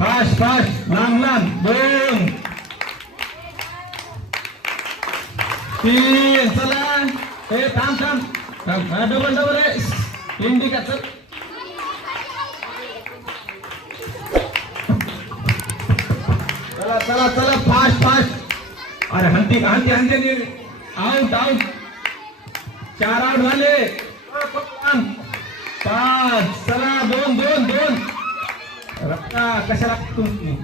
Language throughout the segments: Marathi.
पाच पाच लांब लांब दोन. तीन चला. हे थांब थांब. थांब. डबल डबल आहे. इंडिका चल. चला चला चला. फास्ट फास्ट अरे हंती हंती हंती आउट आउट चार आउट झाले. पाच चला दोन. कशाला तुम्ही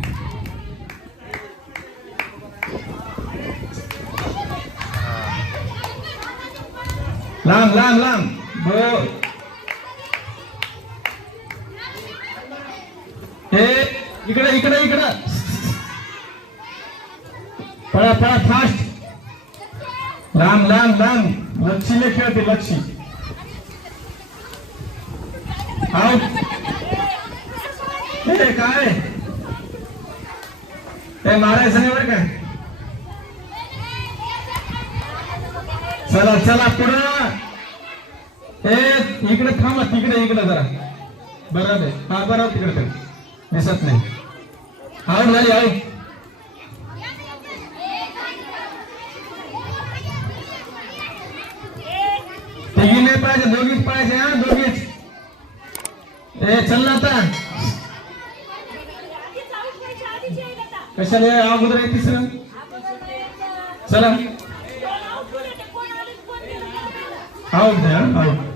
लांब लांब लांब. हे इकडे इकडे इकडे. पळा पळा फास्ट लांब लांब लांब. लक्षीने खेळते लक्ष्मी. आउट ते काय? हे मारायचं नाही बरं काय चला चला पुढं. हे इकडे थांबा तिकडे इकडे जरा. बरोबर हा बरोबर तिकडे दिसत नाही. हा झाली आउट तिघी नाही पाहिजे दोघीच पाहिजे हा दोघीच. ए चल ना आता. कशाला अगोदर आहे तिसरं? चला. आउट द्या आउट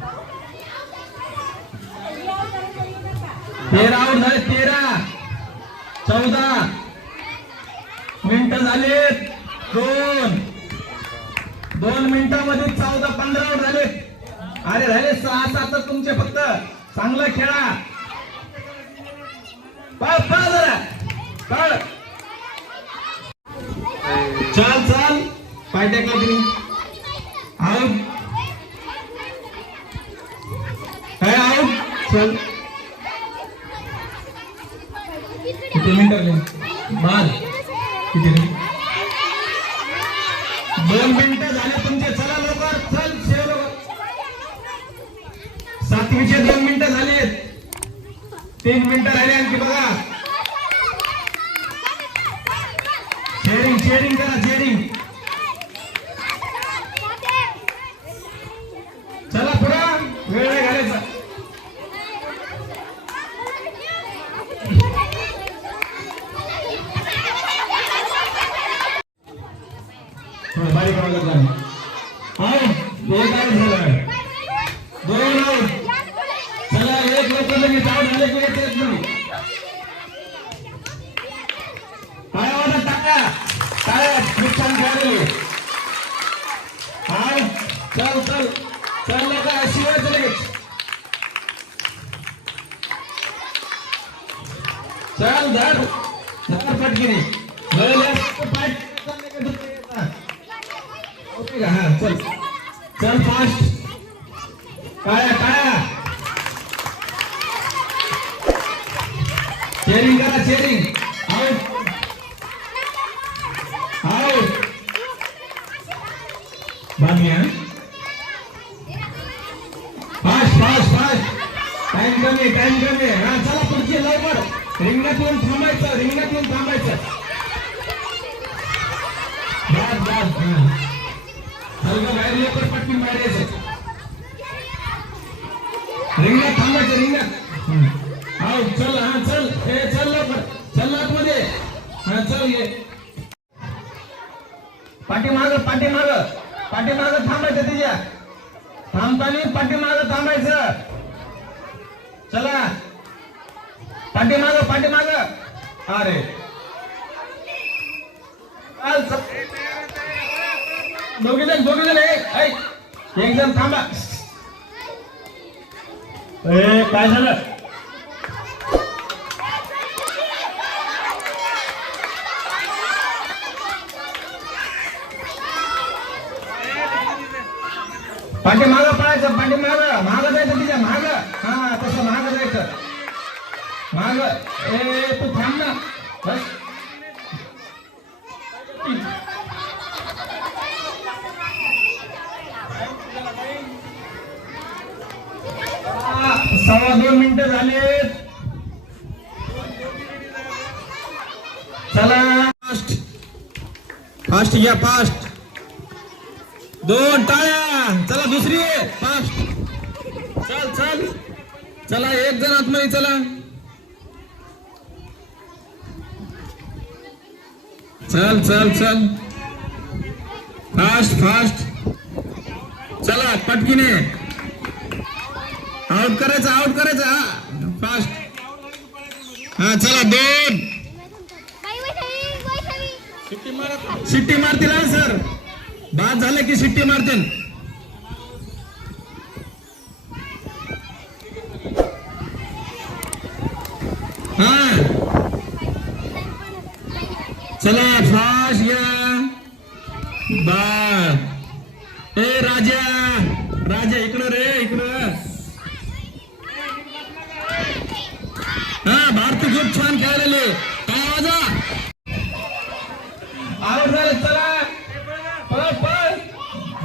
तेरा आऊट झाले तेरा. चौदा. मिनिट झालेत. दोन. दोन मिनिटामध्ये चौदा पंधरा आऊट झाले. अरे झाले सहा सात तुमचे फक्त. चांगलं खेळा पळ पळ जरा पळ चाल चाल पाय टेकला आउट काय आउट चल। किती मिनिट आले हो बाद किती दोन मिनिट? झाले तुमचे चला लवकर चल शेव सातवीचे दोन मिनिट झाले तीन मिनिट राहिले आणखी बघा शेअरिंग शेअरिंग करा शेअरिंग चेरिंग करा चेरिंग आउट आउट बाकी हा? Fast fast fast. टाइम कमी टाइम कमी हा चला पुढची लवकर. रिंगणात येऊन थांबायचं रिंगणात येऊन थांबायचं. बस बस हा. बाहेर लवकर पटकन बाहेर यायचं रिंगणात थांबायचं रिंगणात. चल हा चल ए चल लवकर चल आतमध्ये. हा चल ये. पाठीमाग पाठीमाग पाठीमाग थांबायचं तिच्या. थांबताना पाठीमाग थांबायचं. चला. पाठीमाग पाठीमाग. अरे. मार चल. दोघे जण दोघे जण एक ऐ, जण थांबा. ए काय झालं? पाठी माग पळायचं पाठी माग माग जायचं तिच्या माग. हा तसं माग जायचं. माग. ए तू थांब ना. बस. सव्वा दोन मिनिट झाले चला. फास्ट फास्ट या फास्ट दोन टाळ्या. चला दुसरी फास्ट चल चल. चला एक जण आतमध्ये चला. चल चल चल. फास्ट फास्ट चला पटकीने. आउट करायचं आउट करायचं. हा. फास्ट हा चला दोन. शिट्टी मारतील हा सर बाद झालं की शिट्टी मारतील. हा चला फास्ट घ्या. बा ए राजा. राजा इकडं रे इकडं. हा भारत खूप छान खेळलेले. काय राजा? आउट झाले चला. पळ पळ.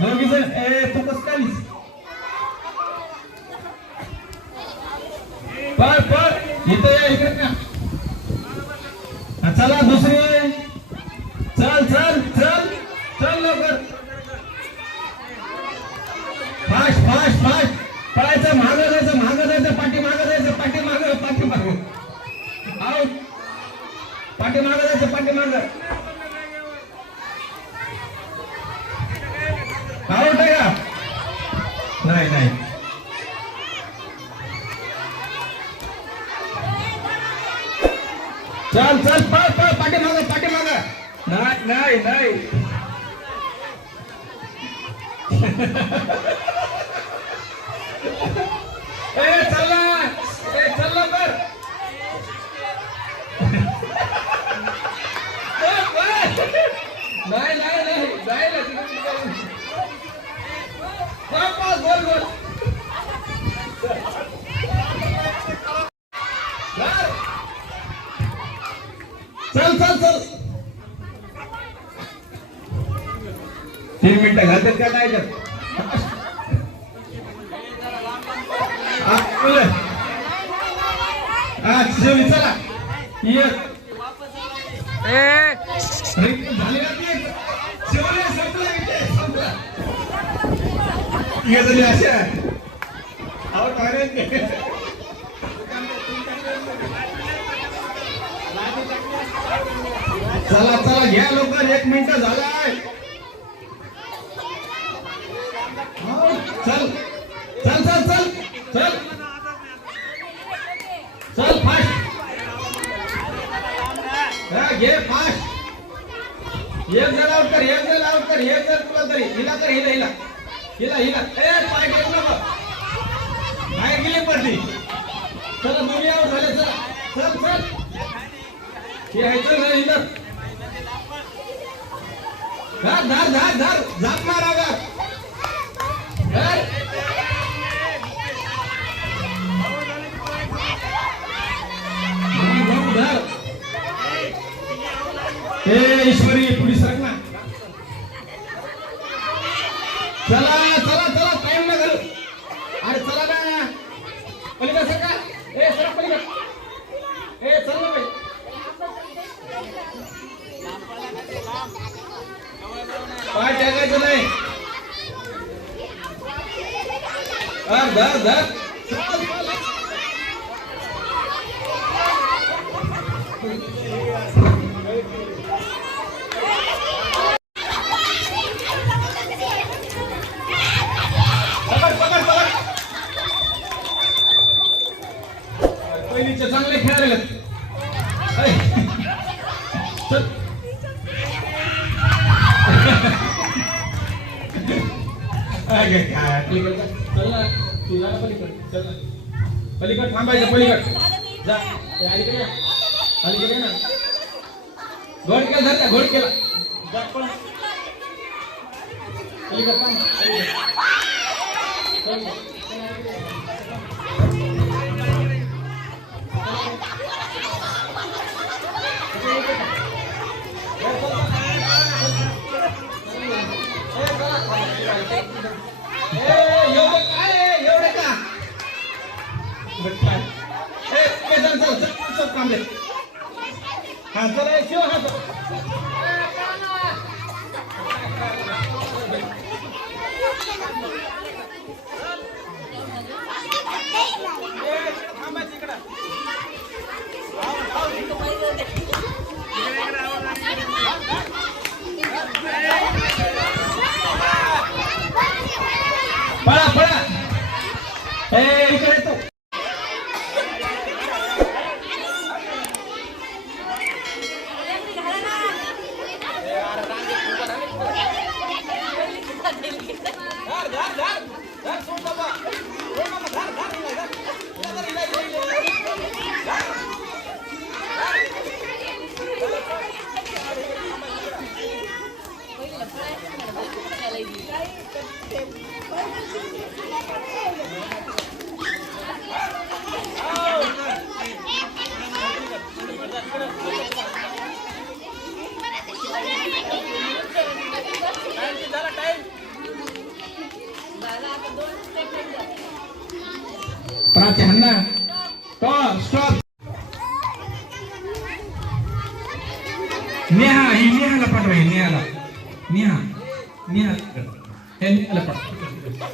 दोघी जण. ए तू कस काय पळ पळ. इथं या इकडे. चला दुसरी. चल चल चल. चल लवकर. Fast fast fast. पळायचं मागं जायचं मागं जायचं पाठी मागं जायचं पाठी मागं पाठी मागं. आऊ पाठी मागं जायचं पाठी मागं. नाही नाही नाही. चल चल चल. तीन मिनिटं घालतात का नाही तर? हा, चला ये. चला चला घ्या लवकर एक मिनिट झालाय हो, चल. चल चल चल चल फास्ट ये फास्ट. एक जण आउट कर एक जण आउट कर एक जण तुला तरी. हिला कर हिला हिला. हिला हिला. ए पाय घेत नको बाहेर गेली पडली. चला दोन्ही आउट झाले चला. चल चल. हे आहे चल रे धर धर धर धर. झाप मार अगर धर भाऊ, भाऊ, धर ए ईश्वरी पुढे सरक ना चला चला चला टाइम ना घालू अरे चला ना पलीकडे सरका ए सरक पलीकडे ए चल ना बाई पाय टाकायचं नाही हा, धर धर. पहिलीचे चांगले खेळायला चल. काय चल ना. तू जा पलीकड चल पलीकड थांबायचं पलीकड. जा ते अलीकडे या. अलीकडे ना. घोड केला धरला घोड केला. जा पण पलीकड थांब. प्राधान्य तो स्टॉप नेहा ही नेहाला पाठवा नेहाला. नेहा नेहा. हे नेहाला पाठवा.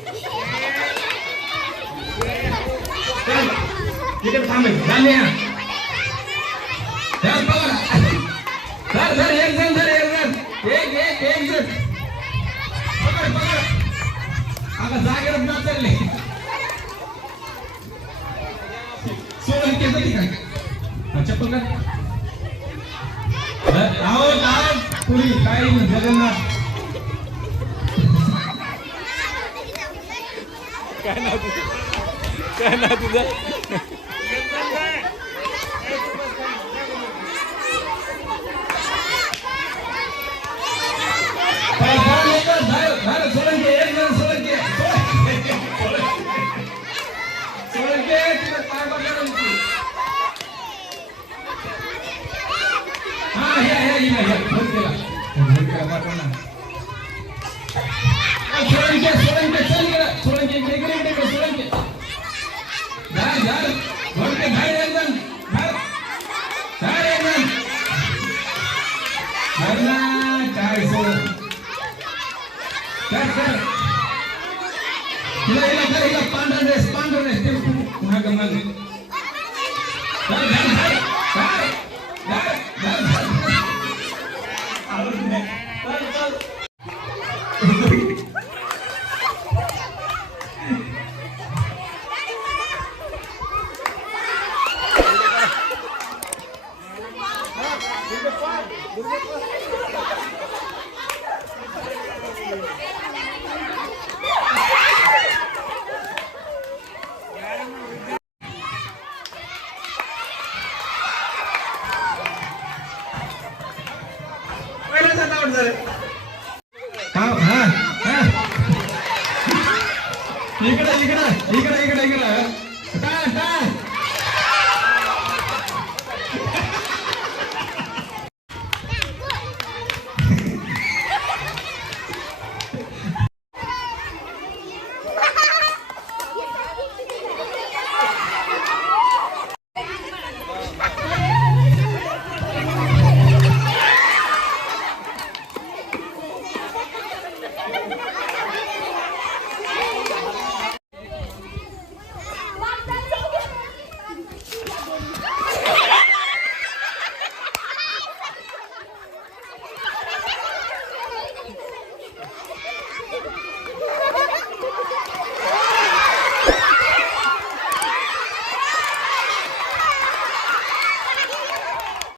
तिकडे थांबायचं नेहा. ಇಲ್ಲ इकडे इकडे इकडे इकडे. इकडे